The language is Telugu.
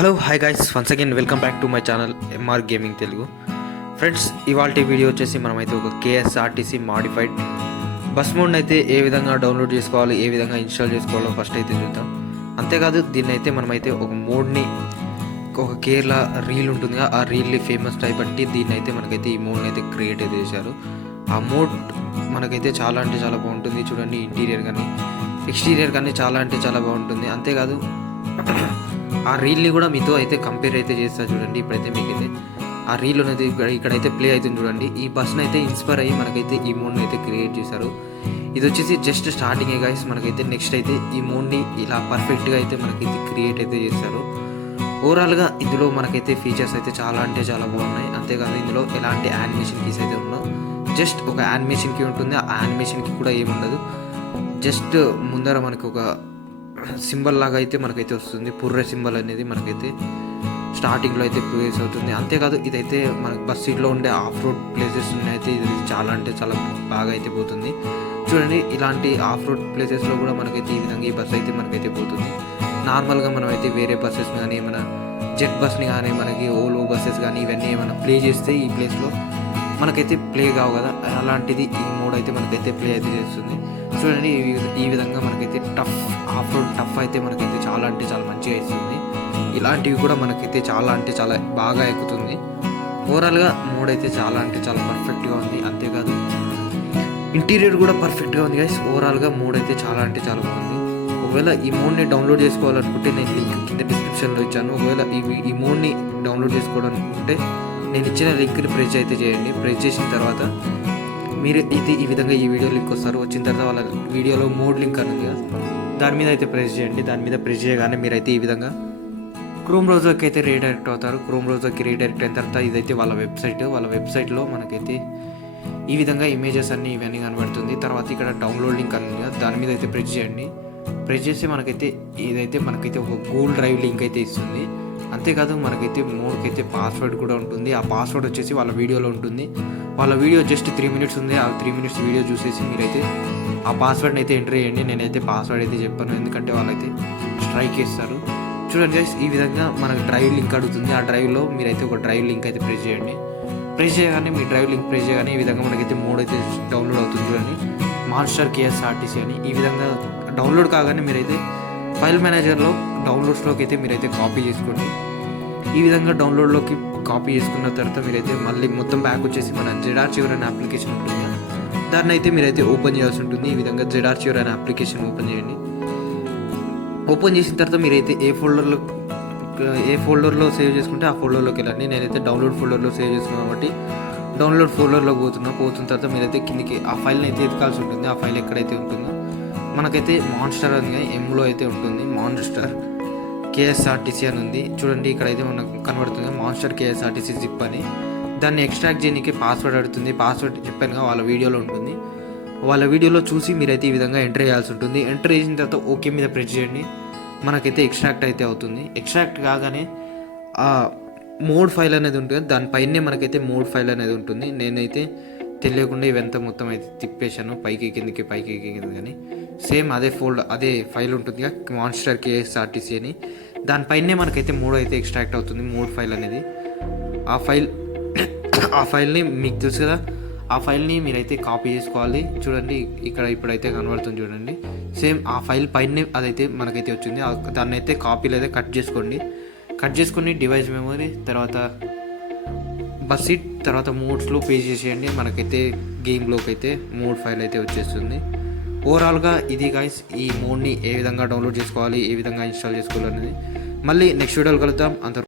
Hello hi guys, once again welcome back to my channel MR gaming Telugu. Friends, ఇవాళ వీడియో వచ్చేసి మనమైతే ఒక కేఎస్ఆర్టీసీ మాడిఫైడ్ బస్ మోడ్ని అయితే ఏ విధంగా డౌన్లోడ్ చేసుకోవాలి, ఏ విధంగా ఇన్స్టాల్ చేసుకోవాలో ఫస్ట్ అయితే చూద్దాం. అంతేకాదు దీన్ని అయితే మనమైతే ఒక మోడ్ని, ఒక కేరళ రీల్ ఉంటుందిగా, ఆ రీల్ని ఫేమస్ టైప్ బట్టి దీన్ని అయితే మనకైతే ఈ మోడ్ని అయితే క్రియేట్ అయితే చేశారు. ఆ మోడ్ మనకైతే చాలా అంటే చాలా బాగుంటుంది. చూడండి, ఇంటీరియర్ కానీ ఎక్స్టీరియర్ కానీ చాలా అంటే చాలా బాగుంటుంది. అంతేకాదు ఆ రీల్ని కూడా మీతో అయితే కంపేర్ అయితే చేస్తా. చూడండి, ఇప్పుడైతే మీకైతే ఆ రీల్ అనేది ఇక్కడైతే ప్లే అవుతుంది. చూడండి, ఈ బస్ని అయితే ఇన్స్పైర్ అయ్యి మనకైతే ఈ మోడ్ని అయితే క్రియేట్ చేశారు. ఇది వచ్చేసి జస్ట్ స్టార్టింగే గైస్. మనకైతే నెక్స్ట్ అయితే ఈ మోడ్ని ఇలా పర్ఫెక్ట్గా అయితే మనకైతే క్రియేట్ అయితే చేశారు. ఓవరాల్గా ఇందులో మనకైతే ఫీచర్స్ అయితే చాలా అంటే చాలా బాగున్నాయి. అంతేకాదు ఇందులో ఎలాంటి యానిమేషన్ కీస్ అయితే ఉండవు. జస్ట్ ఒక యానిమేషన్ కీ ఉంటుంది. ఆ యానిమేషన్ కీ కూడా ఏముండదు. జస్ట్ ముందర మనకు ఒక సింబల్ లాగా అయితే మనకైతే వస్తుంది. పుర్రె సింబల్ అనేది మనకైతే స్టార్టింగ్లో అయితే ప్లేస్ అవుతుంది. అంతేకాదు ఇదైతే మనకి బస్ సీట్లో ఉండే ఆఫ్ రోడ్ ప్లేసెస్ అయితే ఇది చాలా అంటే చాలా బాగా అయితే పోతుంది. చూడండి, ఇలాంటి ఆఫ్ రోడ్ ప్లేసెస్లో కూడా మనకైతే ఈ విధంగా ఈ బస్ అయితే మనకైతే పోతుంది. నార్మల్గా మనం అయితే వేరే బస్సెస్ కానీ ఏమైనా జెట్ బస్ని కానీ మనకి ఓలో బస్సెస్ కానీ ఇవన్నీ ఏమైనా ప్లే చేస్తే ఈ ప్లేస్లో మనకైతే ప్లే కావు కదా, అలాంటిది ఈ మోడ్ అయితే మనకైతే ప్లే అయితే చేస్తుంది. చూడండి, ఈ విధంగా మనకైతే ఆఫ్ రోడ్ టఫ్ అయితే మనకైతే చాలా అంటే చాలా మంచిగా ఇస్తుంది. ఇలాంటివి కూడా మనకైతే చాలా అంటే చాలా బాగా ఎక్కుతుంది. ఓవరాల్గా మోడ్ అయితే చాలా అంటే చాలా పర్ఫెక్ట్గా ఉంది. అంతేకాదు ఇంటీరియర్ కూడా పర్ఫెక్ట్గా ఉంది గైస్. ఓవరాల్గా మోడ్ అయితే చాలా అంటే చాలా బాగుంది. ఒకవేళ ఈ మోడ్ని డౌన్లోడ్ చేసుకోవాలనుకుంటే నేను లింక్ కింద డిస్క్రిప్షన్లో ఇచ్చాను. ఒకవేళ ఈ మోడ్ని డౌన్లోడ్ చేసుకోవాలనుకుంటే నేను ఇచ్చిన లింక్ని ప్రెస్ అయితే చేయండి. ప్రెస్ చేసిన తర్వాత మీరు ఇది ఈ విధంగా ఈ వీడియో లింక్ వస్తారు. వచ్చిన తర్వాత వాళ్ళ వీడియోలో మోడ్ లింక్ అనేది దాని మీద అయితే ప్రెస్ చేయండి. దాని మీద ప్రెస్ చేయగానే మీరైతే ఈ విధంగా క్రోమ్ బ్రౌజర్కి అయితే రీడైరెక్ట్ అవుతారు. క్రోమ్ బ్రౌజర్కి రీడైరెక్ట్ అయిన తర్వాత ఇదైతే వాళ్ళ వెబ్సైట్లో మనకైతే ఈ విధంగా ఇమేజెస్ అన్నీ ఇవన్నీ కనబడుతుంది. తర్వాత ఇక్కడ డౌన్లోడ్ లింక్ అనేది దాని మీద అయితే ప్రెస్ చేయండి. ప్రెస్ చేసి మనకైతే ఇదైతే మనకైతే ఒక గూగుల్ డ్రైవ్ లింక్ అయితే ఇస్తుంది. అంతేకాదు మనకైతే మోడ్కి అయితే పాస్వర్డ్ కూడా ఉంటుంది. ఆ పాస్వర్డ్ వచ్చేసి వాళ్ళ వీడియోలో ఉంటుంది. వాళ్ళ వీడియో జస్ట్ 3 minutes ఉంది. ఆ 3 minutes వీడియో చూసేసి మీరైతే ఆ పాస్వర్డ్ని అయితే ఎంటర్ చేయండి. నేనైతే పాస్వర్డ్ అయితే చెప్పాను, ఎందుకంటే వాళ్ళైతే స్ట్రైక్ చేస్తారు. చూడండి గైస్, ఈ విధంగా మనకు డ్రైవ్ లింక్ అడుగుతుంది. ఆ డ్రైవ్లో మీరైతే ఒక డ్రైవ్ లింక్ అయితే ప్రెస్ చేయండి. ప్రెస్ చేయగానే మీ డ్రైవ్ లింక్ ప్రెస్ చేయగానే ఈ విధంగా మనకైతే మోడ్ అయితే డౌన్లోడ్ అవుతుంది. చూడండి, మాన్స్టర్ కేఎస్ఆర్టీసీ అని. ఈ విధంగా డౌన్లోడ్ కాగానే మీరైతే ఫైల్ మేనేజర్లో డౌన్లోడ్స్లోకి అయితే మీరైతే కాపీ చేసుకోండి. ఈ విధంగా డౌన్లోడ్లోకి కాపీ చేసుకున్న తర్వాత మీరైతే మళ్ళీ మొత్తం బ్యాక్ వచ్చేసి మన జెడార్చివర్ అనే అప్లికేషన్ ఉంటుంది, దాన్ని అయితే మీరైతే ఓపెన్ చేయాల్సి ఉంటుంది. ఈ విధంగా జెడార్చివర్ అనే అప్లికేషన్ ఓపెన్ చేయండి. ఓపెన్ చేసిన తర్వాత మీరైతే ఏ ఫోల్డర్లో సేవ్ చేసుకుంటే ఆ ఫోల్డర్లోకి వెళ్ళండి. నేనైతే డౌన్లోడ్ ఫోల్డర్లో సేవ్ చేసుకున్నాను కాబట్టి డౌన్లోడ్ ఫోల్డర్లోకి పోతున్న తర్వాత మీరైతే కిందికి ఆ ఫైల్ని అయితే ఎత్తుకాల్సి ఉంటుంది. ఆ ఫైల్ ఎక్కడైతే ఉంటుందో మనకైతే మాన్స్టర్ అని ఎంలో అయితే ఉంటుంది. మాన్స్టర్ కేఎస్ఆర్టీసీ అని ఉంది. చూడండి, ఇక్కడైతే మనకు కనబడుతుంది మాన్స్టర్ కేఎస్ఆర్టీసీ జిప్ అని. దాన్ని ఎక్స్ట్రాక్ట్ చేయడానికి పాస్వర్డ్ అడుగుతుంది. పాస్వర్డ్ చెప్పానుగా వాళ్ళ వీడియోలో ఉంటుంది. వాళ్ళ వీడియోలో చూసి మీరైతే ఈ విధంగా ఎంటర్ చేయాల్సి ఉంటుంది. ఎంటర్ చేసిన తర్వాత ఓకే మీద ప్రెస్ చేయండి. మనకైతే ఎక్స్ట్రాక్ట్ అయితే అవుతుంది. ఎక్స్ట్రాక్ట్ కాగానే ఆ మోడ్ ఫైల్ అనేది ఉంటుంది. దానిపైనే మనకైతే మోడ్ ఫైల్ అనేది ఉంటుంది. నేనైతే తెలియకుండా ఇవంతా మొత్తం అయితే తిప్పేశాను, పైకి కిందికి కానీ సేమ్ అదే ఫైల్ ఉంటుంది మాన్స్టర్ కేఎస్ఆర్టీసీ అని. దానిపైనే మనకైతే మోడ్ అయితే ఎక్స్ట్రాక్ట్ అవుతుంది, మోడ్ ఫైల్ అనేది. ఆ ఫైల్ని మీకు తెలుసు కదా, ఆ ఫైల్ని మీరైతే కాపీ చేసుకోవాలి. చూడండి, ఇక్కడ ఇప్పుడైతే కనబడుతుంది. చూడండి, సేమ్ ఆ ఫైల్ పైనే అదైతే మనకైతే వచ్చింది. దాన్ని అయితే కాపీలు అయితే కట్ చేసుకొని డివైస్ మెమరీ తర్వాత బస్ సీట్ తర్వాత మోడ్స్లో పే చేసేయండి. మనకైతే గేమ్లోకి అయితే మోడ్ ఫైల్ అయితే వచ్చేస్తుంది. ఓవరాల్గా ఇది గైస్, ఈ మోడ్ని ఏ విధంగా డౌన్లోడ్ చేసుకోవాలి, ఏ విధంగా ఇన్స్టాల్ చేసుకోవాలి అనేది మళ్ళీ నెక్స్ట్ వీడియోలో కలుద్దాం. అంత